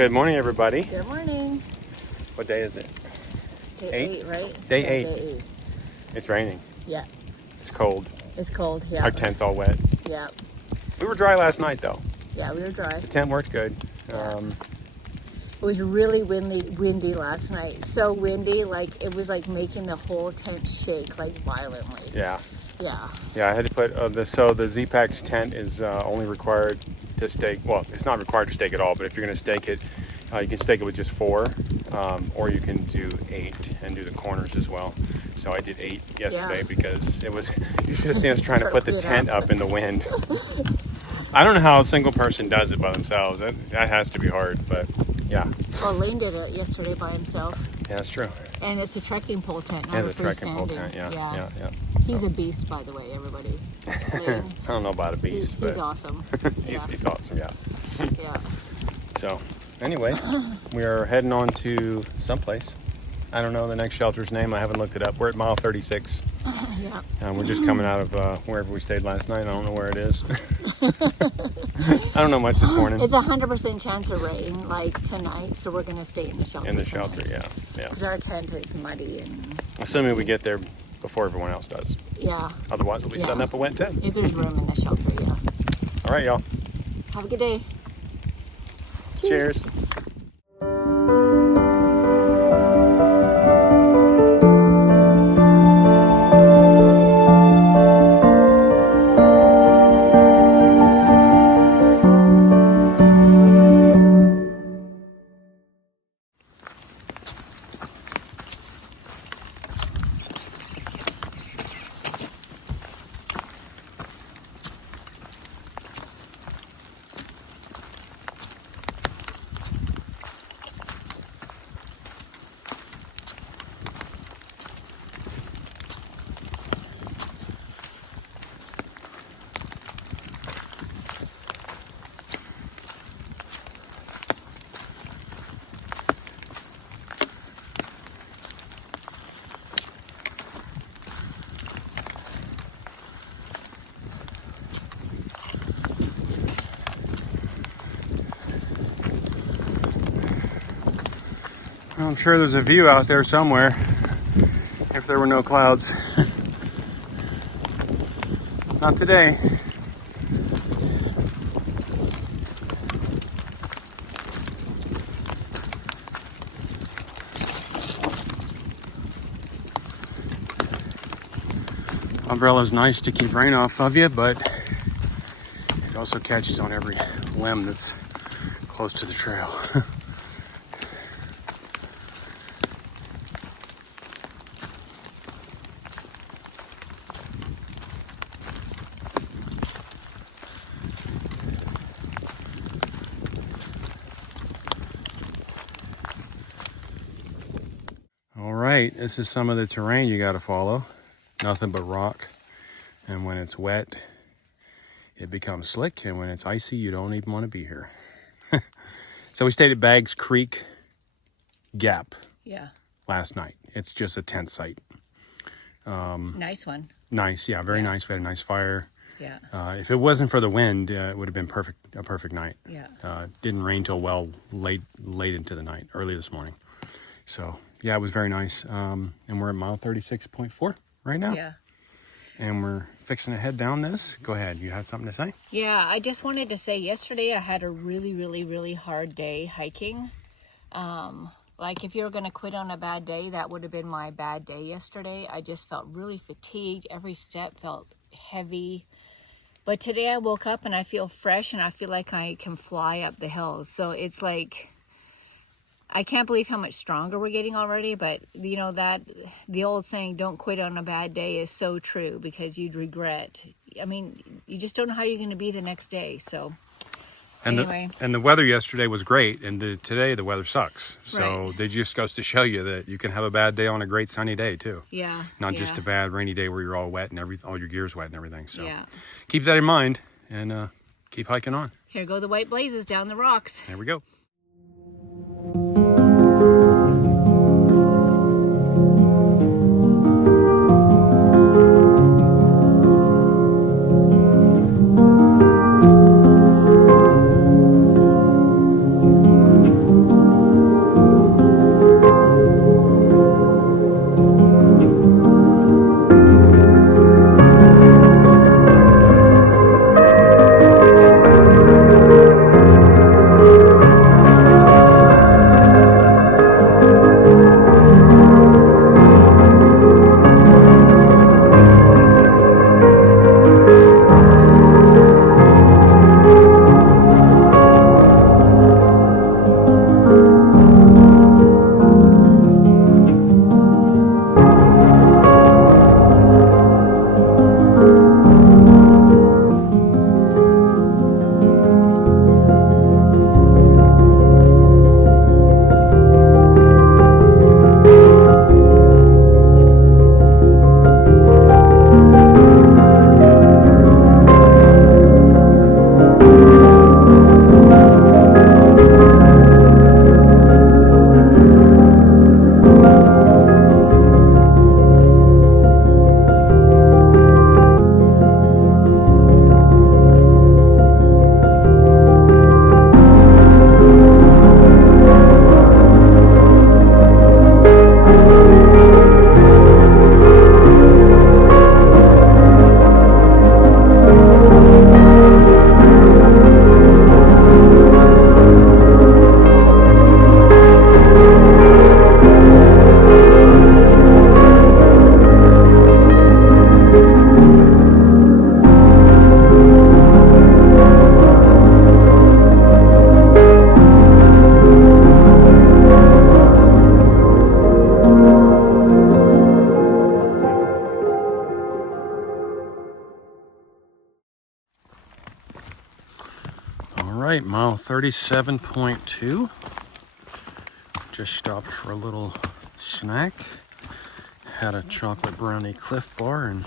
Good morning, everybody. Good morning. What day is it? Day eight, right? Day Yeah, eight. Day 8. It's raining. Yeah. It's cold. It's cold, yeah. Our tent's all wet. Yeah. We were dry last night, though. Yeah, we were dry. The tent worked good. Yeah. It was really windy last night. So windy, like it was like making the whole tent shake like violently. Yeah. Yeah. Yeah, I had to put the Z-Pack's tent is only required to stake. Well, it's not required to stake at all, but if you're going to stake it, you can stake it with just 4, or you can do 8 and do the corners as well. So I did 8 yesterday because it was. You should have seen us trying to put the tent up in the wind. I don't know how a single person does it by themselves. That has to be hard, but yeah. Well, Lane did it yesterday by himself. Yeah, that's true. And it's a trekking pole tent, not a trekking pole freestanding. tent. Yeah. He's a beast, by the way, everybody. Lane, I don't know about a beast, he's but awesome. he's awesome. Yeah. Yeah. So, anyway, we are heading on to someplace. I don't know the next shelter's name. I haven't looked it up. We're at mile 36. Yeah. We're just coming out of wherever we stayed last night. I don't know where it is. I don't know much this morning. It's 100% chance of rain, like tonight, so we're gonna stay in the shelter. In the shelter, tonight. yeah. Because our tent is muddy and. Assuming we get there before everyone else does. Yeah. Otherwise, we'll be setting up a wet tent. If there's room in the shelter, yeah. All right, y'all. Have a good day. Cheers. I'm sure there's a view out there somewhere if there were no clouds. Not today. Umbrella's nice to keep rain off of you, but it also catches on every limb that's close to the trail. All right, this is some of the terrain you got to follow. Nothing but rock. And when it's wet, it becomes slick. And when it's icy, you don't even want to be here. So we stayed at Baggs Creek Gap last night. It's just a tent site. Nice one. Nice, yeah, very nice. We had a nice fire. Yeah. If it wasn't for the wind, it would have been a perfect night. Yeah. Didn't rain till late into the night, early this morning. So yeah, it was very nice. And we're at mile 36.4 right now. Yeah. And we're fixing to head down this. Go ahead. You have something to say? Yeah, I just wanted to say yesterday I had a really, really, really hard day hiking. Like if you were going to quit on a bad day, that would have been my bad day yesterday. I just felt really fatigued. Every step felt heavy. But today I woke up and I feel fresh and I feel like I can fly up the hills. So it's like, I can't believe how much stronger we're getting already, but you know that the old saying, don't quit on a bad day, is so true because you'd regret. I mean, you just don't know how you're going to be the next day. So anyway. The weather yesterday was great, and today the weather sucks. So Right. they just goes to show you that you can have a bad day on a great sunny day too. Yeah. Not just a bad rainy day where you're all wet and all your gear's wet and everything. So Yeah. keep that in mind and keep hiking on. Here go the white blazes down the rocks. There we go. right, mile 37.2. Just stopped for a little snack. Had a chocolate brownie Cliff Bar, and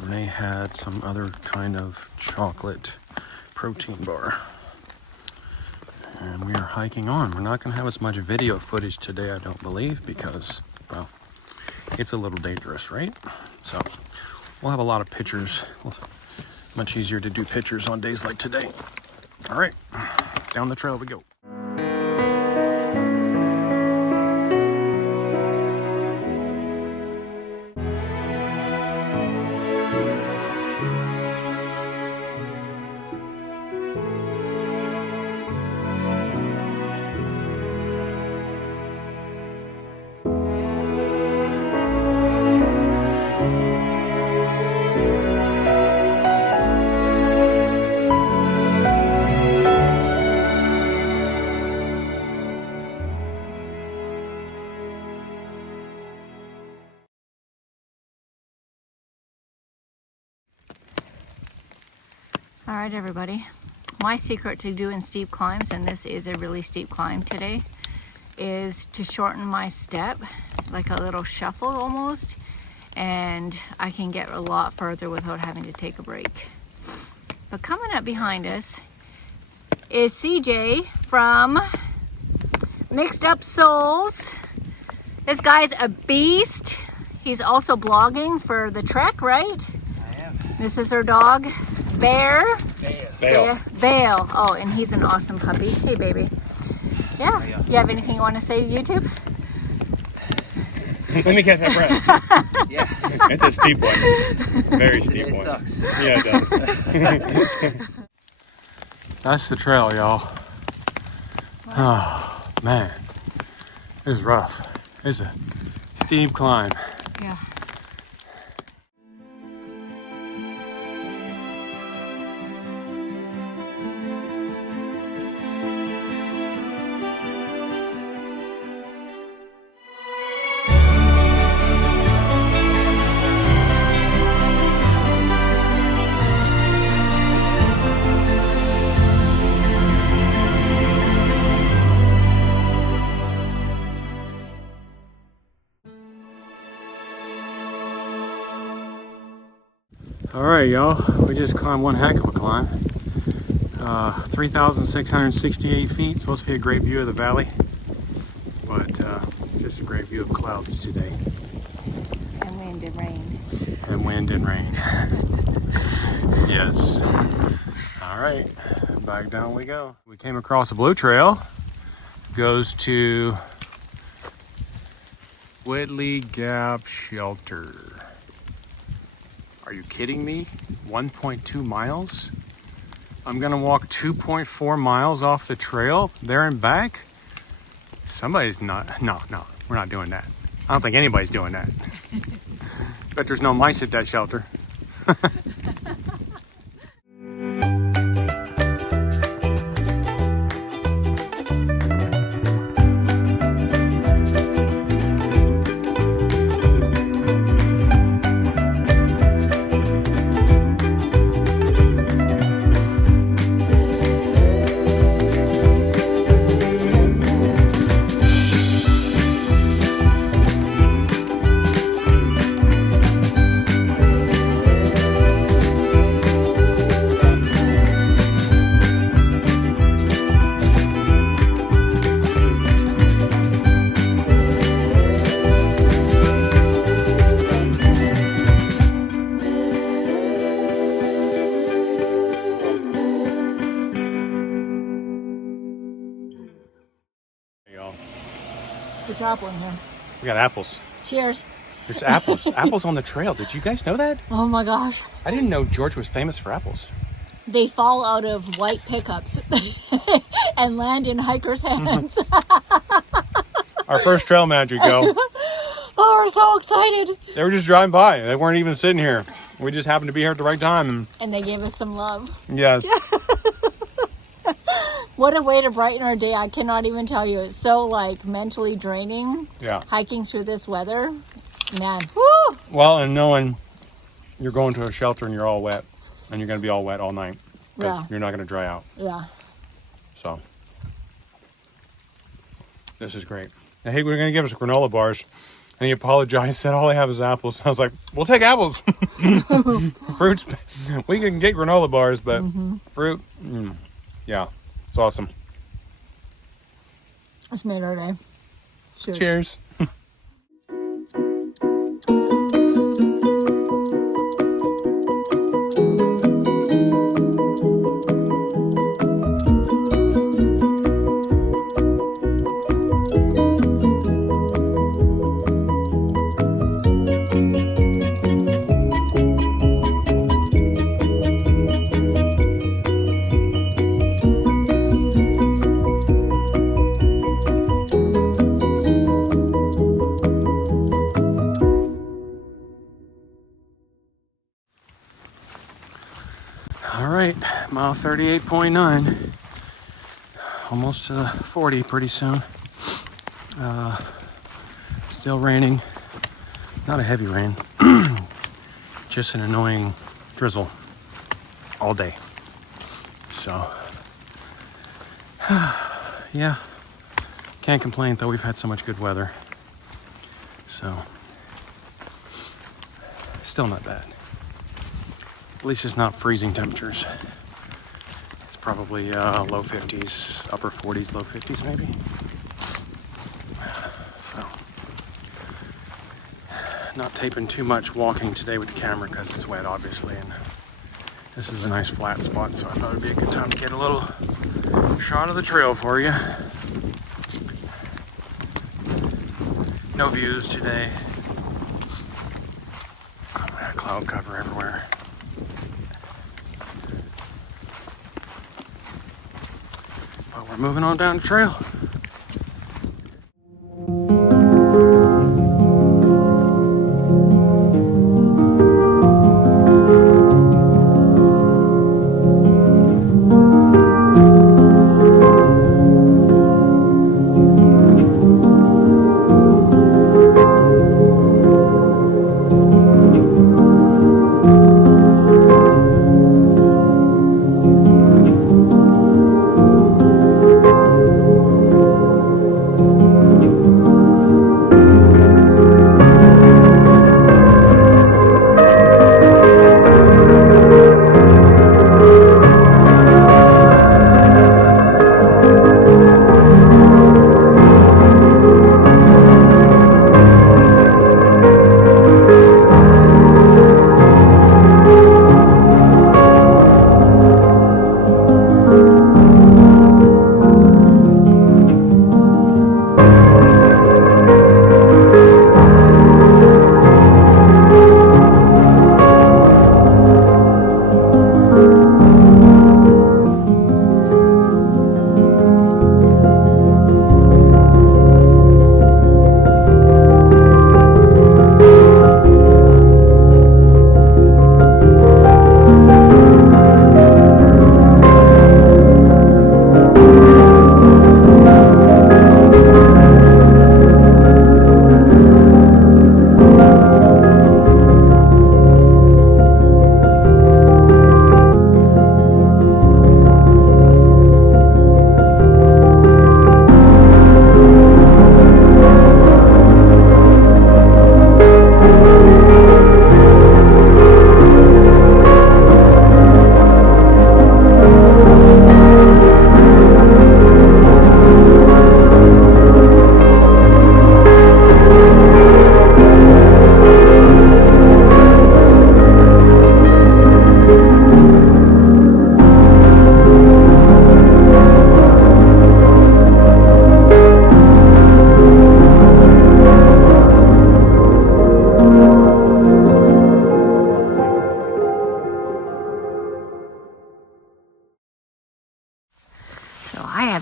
Renee had some other kind of chocolate protein bar. And we are hiking on. We're not going to have as much video footage today, I don't believe, because, well, it's a little dangerous, right? So we'll have a lot of pictures. Much easier to do pictures on days like today. All right, down the trail we go. All right, everybody. My secret to doing steep climbs, and this is a really steep climb today, is to shorten my step, like a little shuffle almost, and I can get a lot further without having to take a break. But coming up behind us is CJ from Mixed Up Souls. This guy's a beast. He's also blogging for the trek, right? I am. This is her dog, Bear. Bale. Oh, and he's an awesome puppy. Hey, baby. Yeah. You have anything you want to say to YouTube? Let me catch my breath. Yeah. It's a steep one. Very steep It one. sucks. Yeah, it does. That's the trail, y'all. Oh, man. It's rough. It's a steep climb. Yeah. All right, y'all. We just climbed one heck of a climb. 3,668 feet. Supposed to be a great view of the valley, but just a great view of clouds today. And wind and rain. And wind and rain. Yes. All right, back down we go. We came across a blue trail. Goes to Whitley Gap Shelter. Are you kidding me? 1.2 miles? I'm gonna walk 2.4 miles off the trail there and back? Somebody's not, no, we're not doing that. I don't think anybody's doing that. Bet there's no mice at that shelter. Good job one here. We got apples. Cheers. There's apples. Apples on the trail. Did you guys know that? Oh my gosh. I didn't know George was famous for apples. They fall out of white pickups and land in hikers' hands. Our first trail manager, go. Oh, we're so excited. They were just driving by. They weren't even sitting here. We just happened to be here at the right time. And they gave us some love. Yes. What a way to brighten our day. I cannot even tell you. It's so like mentally draining. Yeah. Hiking through this weather. Man. Woo! Well, and knowing you're going to a shelter and you're all wet, and you're going to be all wet all night because Yeah. you're not going to dry out. Yeah. So this is great. Now, hey, we're going to give us granola bars. And he apologized, said all I have is apples. I was like, we'll take apples. Fruits, we can get granola bars, but fruit, yeah, it's awesome. It's made our day. Cheers. Cheers. All right, mile 38.9, almost to 40 pretty soon. Still raining, not a heavy rain, just an annoying drizzle all day. So, yeah, can't complain though, we've had so much good weather. So, still not bad. At least it's not freezing temperatures. It's probably low 50s, upper 40s, low 50s maybe. So, not taping too much walking today with the camera because it's wet obviously, and this is a nice flat spot, so I thought it'd be a good time to get a little shot of the trail for you. No views today. Cloud cover everywhere. But we're moving on down the trail.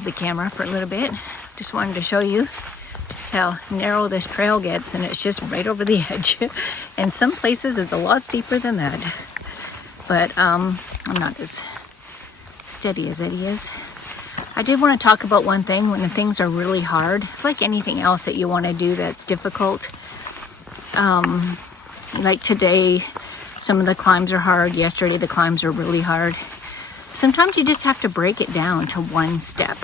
the camera for a little bit. Just wanted to show you just how narrow this trail gets, and it's just right over the edge. And some places it's a lot steeper than that. But I'm not as steady as Eddie is. I did want to talk about one thing when the things are really hard. It's like anything else that you want to do that's difficult. Like today, some of the climbs are hard. Yesterday, the climbs are really hard. sometimes you just have to break it down to one step.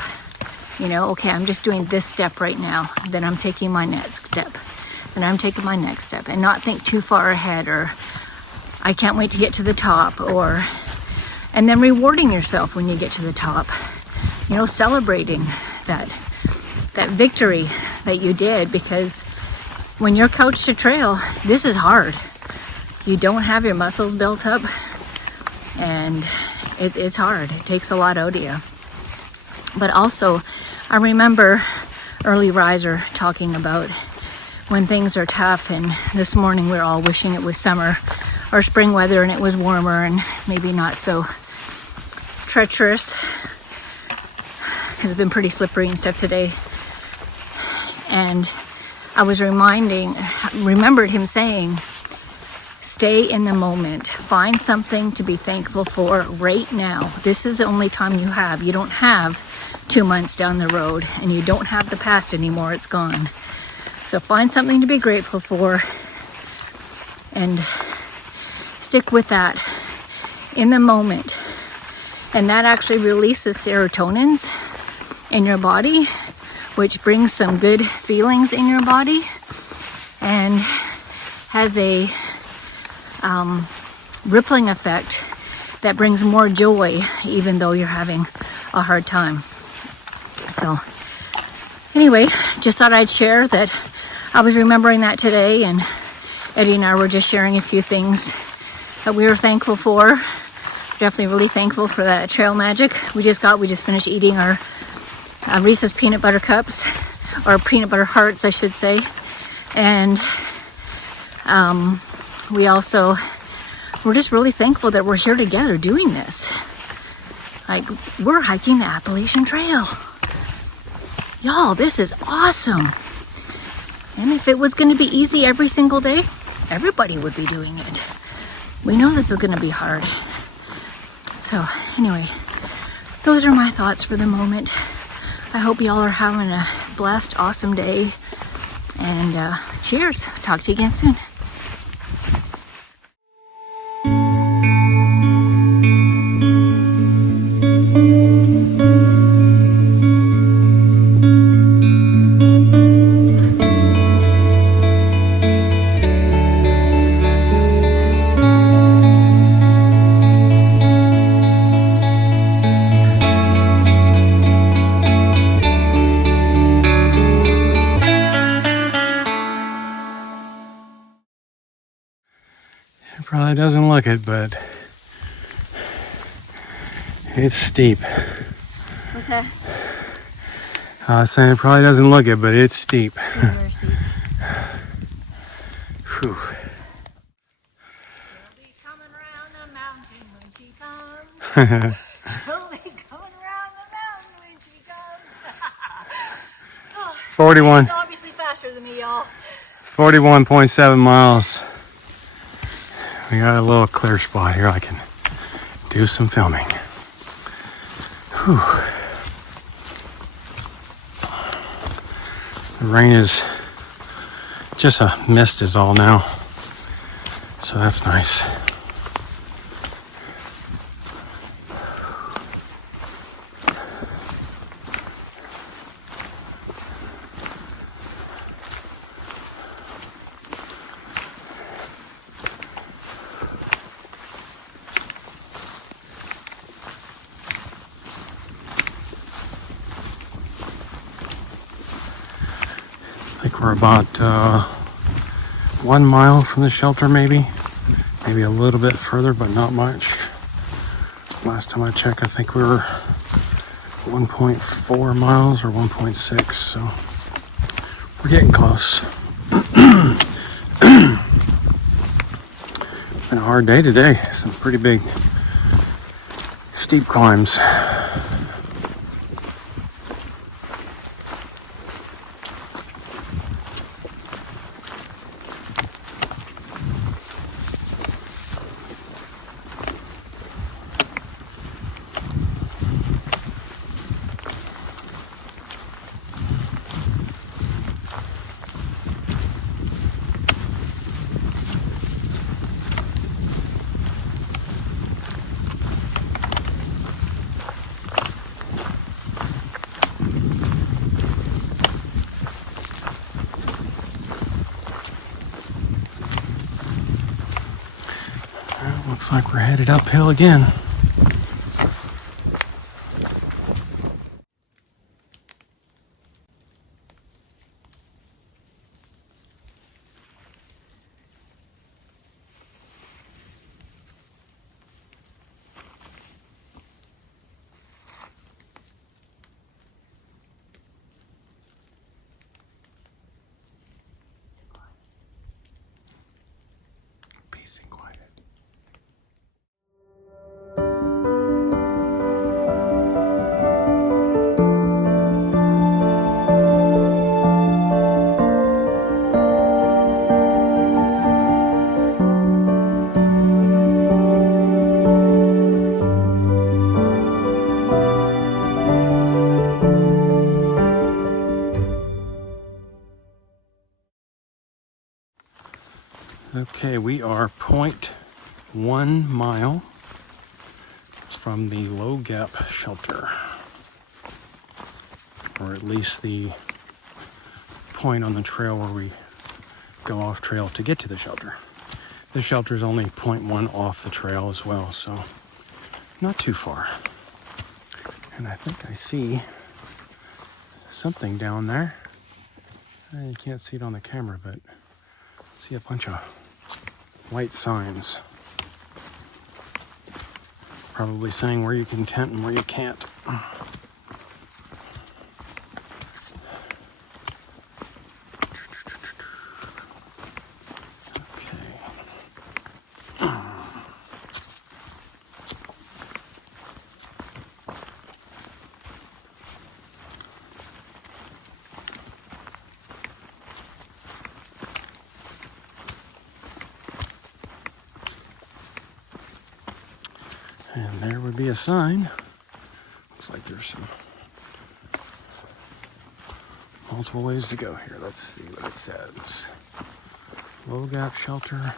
You know, okay, I'm just doing this step right now, then I'm taking my next step, then I'm taking my next step, and not think too far ahead, or I can't wait to get to the top, and then rewarding yourself when you get to the top. You know, celebrating that victory that you did, because when you're coach to trail, this is hard. You don't have your muscles built up, and it's hard. It takes a lot out of you. But also, I remember early riser talking about when things are tough, and this morning we're all wishing it was summer or spring weather and it was warmer and maybe not so treacherous, because it's been pretty slippery and stuff today. And I was remembered him saying, stay in the moment. Find something to be thankful for right now. This is the only time you have. You don't have 2 months down the road, and you don't have the past anymore. It's gone. So find something to be grateful for and stick with that in the moment. And that actually releases serotonins in your body, which brings some good feelings in your body and has a rippling effect that brings more joy even though you're having a hard time. So anyway, just thought I'd share that I was remembering that today, and Eddie and I were just sharing a few things that we were thankful for. Definitely really thankful for that trail magic we just finished eating our Reese's peanut butter cups, or peanut butter hearts I should say. And we're just really thankful that we're here together doing this. Like, we're hiking the Appalachian Trail. Y'all, this is awesome. And if it was going to be easy every single day, everybody would be doing it. We know this is going to be hard. So anyway, those are my thoughts for the moment. I hope y'all are having a blessed, awesome day. And cheers. Talk to you again soon. It probably doesn't look it, but it's steep. What's that? I was saying it probably doesn't look it, but it's steep. It's very steep. Whew. She'll be coming around the mountain when she comes. She'll be coming around the mountain when she comes. 41. It's obviously faster than me, y'all. 41.7 miles. We got a little clear spot here. I can do some filming. Whew. The rain is just a mist is all now. So that's nice. I think we're about 1 mile from the shelter, maybe a little bit further, but not much. Last time I checked, I think we were 1.4 miles or 1.6, so we're getting close. Been a hard day today. Some pretty big steep climbs. Looks like we're headed uphill again. Peace and quiet. Okay, we are 0.1 mile from the low gap shelter, or at least the point on the trail where we go off trail to get to the shelter. The shelter is only 0.1 off the trail as well, so not too far. And I think I see something down there. You can't see it on the camera, but I see a bunch of white signs, probably saying where you can tent and where you can't. And there would be a sign. Looks like there's some multiple ways to go here. Let's see what it says. Low gap shelter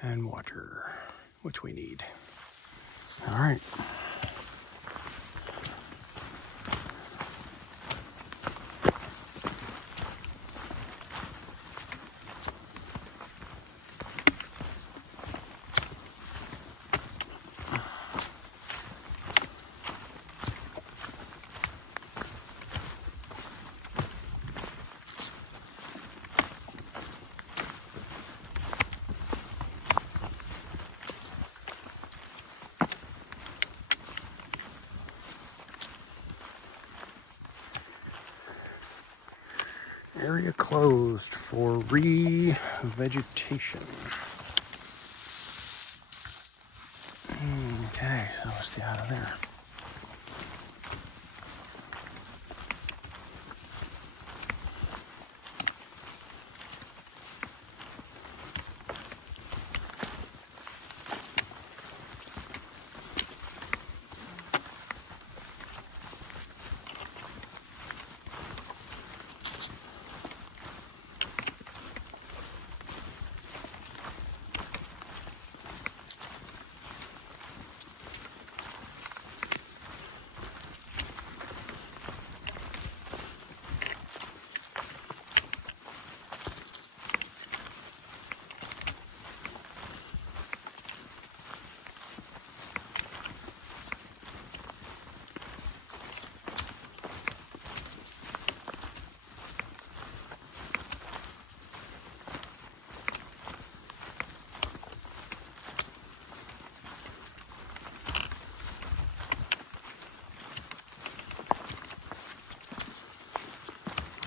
and water, which we need. All right. Area closed for revegetation. Okay, so let's stay out of there.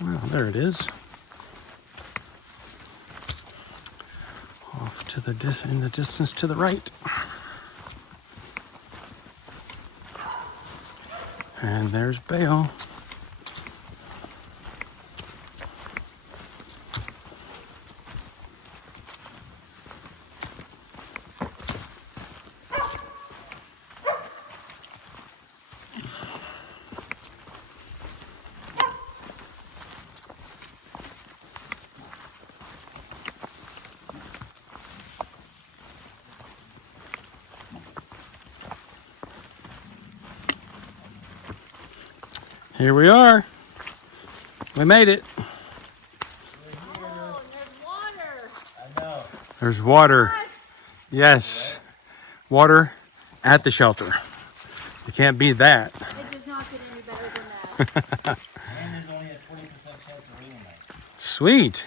Well, there it is. Off to the in the distance to the right. And there's Bale. Here we are. We made it. Oh, and there's water. I know. There's water. Yes. Water at the shelter. You can't beat that. It does not get any better than that. And there's only a 20% chance of rain tonight. Sweet.